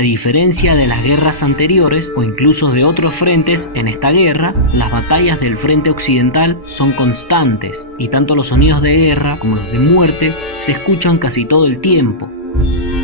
A diferencia de las guerras anteriores o incluso de otros frentes, en esta guerra, las batallas del frente occidental son constantes y tanto los sonidos de guerra como los de muerte se escuchan casi todo el tiempo.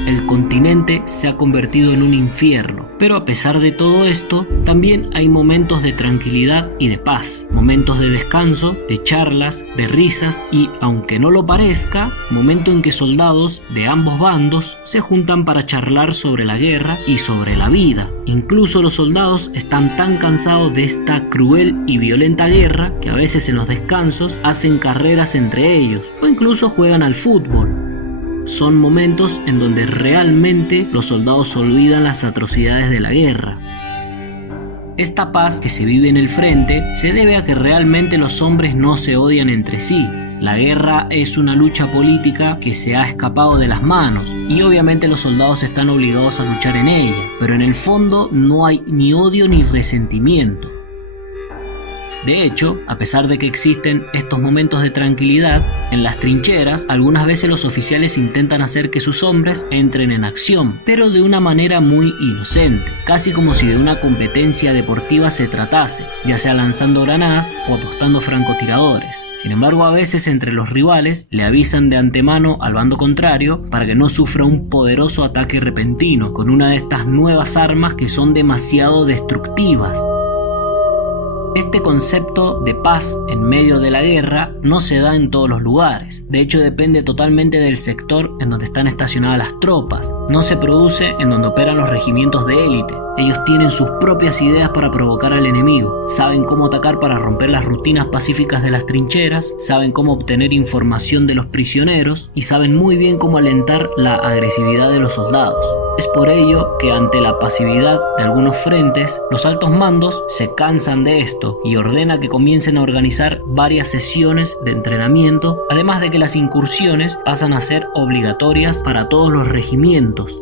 El continente se ha convertido en un infierno, pero a pesar de todo esto, también hay momentos de tranquilidad y de paz, momentos de descanso, de charlas, de risas y, aunque no lo parezca, momento en que soldados de ambos bandos se juntan para charlar sobre la guerra y sobre la vida. Incluso los soldados están tan cansados de esta cruel y violenta guerra que a veces en los descansos hacen carreras entre ellos o incluso juegan al fútbol. Son momentos en donde realmente los soldados olvidan las atrocidades de la guerra. Esta paz que se vive en el frente se debe a que realmente los hombres no se odian entre sí. La guerra es una lucha política que se ha escapado de las manos y obviamente los soldados están obligados a luchar en ella, pero en el fondo no hay ni odio ni resentimiento. De hecho, a pesar de que existen estos momentos de tranquilidad, en las trincheras algunas veces los oficiales intentan hacer que sus hombres entren en acción, pero de una manera muy inocente, casi como si de una competencia deportiva se tratase, ya sea lanzando granadas o apostando francotiradores. Sin embargo, a veces entre los rivales le avisan de antemano al bando contrario para que no sufra un poderoso ataque repentino con una de estas nuevas armas que son demasiado destructivas. Este concepto de paz en medio de la guerra no se da en todos los lugares. De hecho, depende totalmente del sector en donde están estacionadas las tropas. No se produce en donde operan los regimientos de élite. Ellos tienen sus propias ideas para provocar al enemigo. Saben cómo atacar para romper las rutinas pacíficas de las trincheras, saben cómo obtener información de los prisioneros y saben muy bien cómo alentar la agresividad de los soldados. Es por ello que ante la pasividad de algunos frentes, los altos mandos se cansan de esto y ordena que comiencen a organizar varias sesiones de entrenamiento, además de que las incursiones pasan a ser obligatorias para todos los regimientos.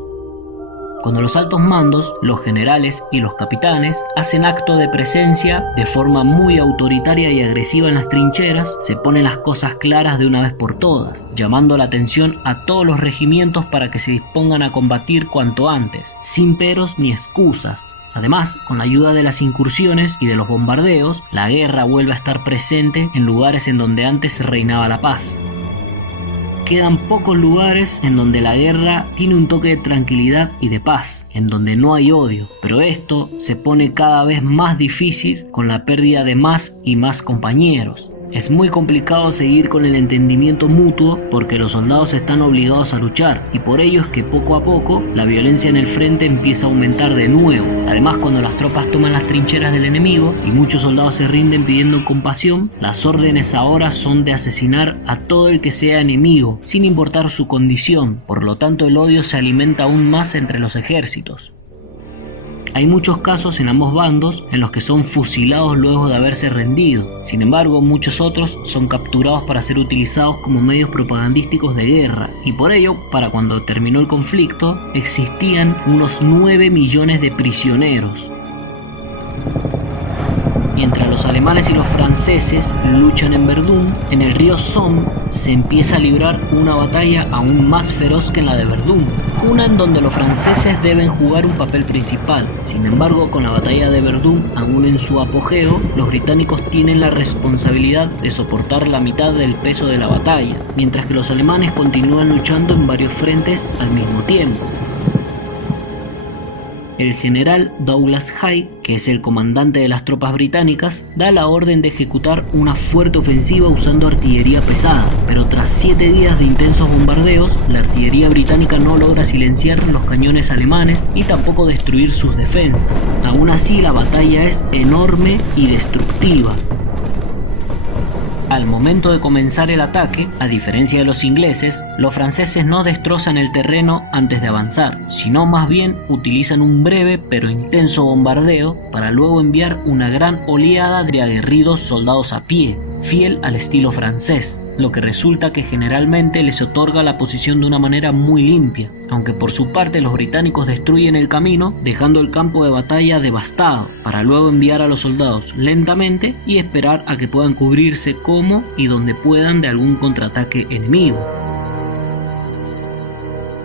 Cuando los altos mandos, los generales y los capitanes hacen acto de presencia de forma muy autoritaria y agresiva en las trincheras, se ponen las cosas claras de una vez por todas, llamando la atención a todos los regimientos para que se dispongan a combatir cuanto antes, sin peros ni excusas. Además, con la ayuda de las incursiones y de los bombardeos, la guerra vuelve a estar presente en lugares en donde antes reinaba la paz. Quedan pocos lugares en donde la guerra tiene un toque de tranquilidad y de paz, en donde no hay odio, pero esto se pone cada vez más difícil con la pérdida de más y más compañeros. Es muy complicado seguir con el entendimiento mutuo porque los soldados están obligados a luchar y por ello es que poco a poco la violencia en el frente empieza a aumentar de nuevo. Además, cuando las tropas toman las trincheras del enemigo y muchos soldados se rinden pidiendo compasión, las órdenes ahora son de asesinar a todo el que sea enemigo, sin importar su condición. Por lo tanto, el odio se alimenta aún más entre los ejércitos. Hay muchos casos en ambos bandos en los que son fusilados luego de haberse rendido. Sin embargo, muchos otros son capturados para ser utilizados como medios propagandísticos de guerra. Y por ello, para cuando terminó el conflicto, existían unos 9 millones de prisioneros. Mientras los alemanes y los franceses luchan en Verdún, en el río Somme se empieza a librar una batalla aún más feroz que en la de Verdún, una en donde los franceses deben jugar un papel principal. Sin embargo, con la batalla de Verdún aún en su apogeo, los británicos tienen la responsabilidad de soportar la mitad del peso de la batalla, mientras que los alemanes continúan luchando en varios frentes al mismo tiempo. El general Douglas Haig, que es el comandante de las tropas británicas, da la orden de ejecutar una fuerte ofensiva usando artillería pesada, pero tras 7 días de intensos bombardeos, la artillería británica no logra silenciar los cañones alemanes ni tampoco destruir sus defensas. Aún así, la batalla es enorme y destructiva. Al momento de comenzar el ataque, a diferencia de los ingleses, los franceses no destrozan el terreno antes de avanzar, sino más bien utilizan un breve pero intenso bombardeo para luego enviar una gran oleada de aguerridos soldados a pie, fiel al estilo francés, lo que resulta que generalmente les otorga la posición de una manera muy limpia, aunque por su parte los británicos destruyen el camino dejando el campo de batalla devastado, para luego enviar a los soldados lentamente y esperar a que puedan cubrirse como y donde puedan de algún contraataque enemigo.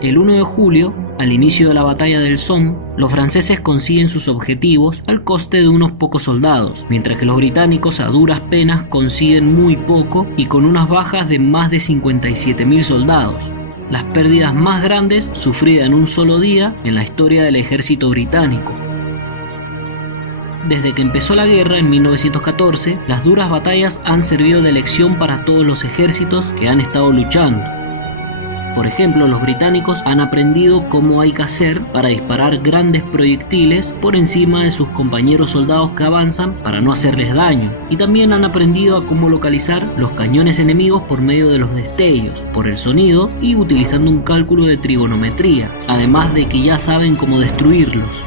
El 1 de julio, Al inicio de la batalla del Somme, los franceses consiguen sus objetivos al coste de unos pocos soldados, mientras que los británicos a duras penas consiguen muy poco y con unas bajas de más de 57.000 soldados. Las pérdidas más grandes sufridas en un solo día en la historia del ejército británico. Desde que empezó la guerra en 1914, las duras batallas han servido de lección para todos los ejércitos que han estado luchando. Por ejemplo, los británicos han aprendido cómo hay que hacer para disparar grandes proyectiles por encima de sus compañeros soldados que avanzan para no hacerles daño, y también han aprendido a cómo localizar los cañones enemigos por medio de los destellos, por el sonido y utilizando un cálculo de trigonometría, además de que ya saben cómo destruirlos.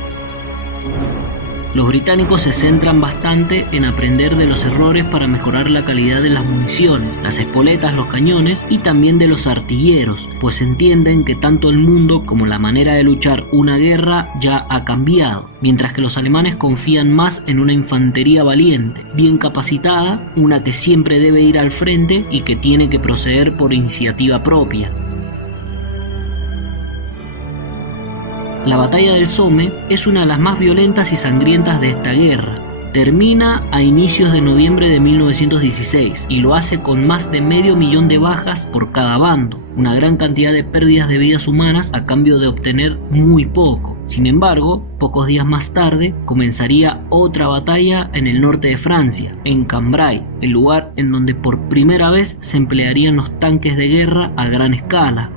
Los británicos se centran bastante en aprender de los errores para mejorar la calidad de las municiones, las espoletas, los cañones y también de los artilleros, pues entienden que tanto el mundo como la manera de luchar una guerra ya ha cambiado, mientras que los alemanes confían más en una infantería valiente, bien capacitada, una que siempre debe ir al frente y que tiene que proceder por iniciativa propia. La batalla del Somme es una de las más violentas y sangrientas de esta guerra. Termina a inicios de noviembre de 1916 y lo hace con más de 500.000 de bajas por cada bando, una gran cantidad de pérdidas de vidas humanas a cambio de obtener muy poco. Sin embargo, pocos días más tarde comenzaría otra batalla en el norte de Francia, en Cambrai, el lugar en donde por primera vez se emplearían los tanques de guerra a gran escala.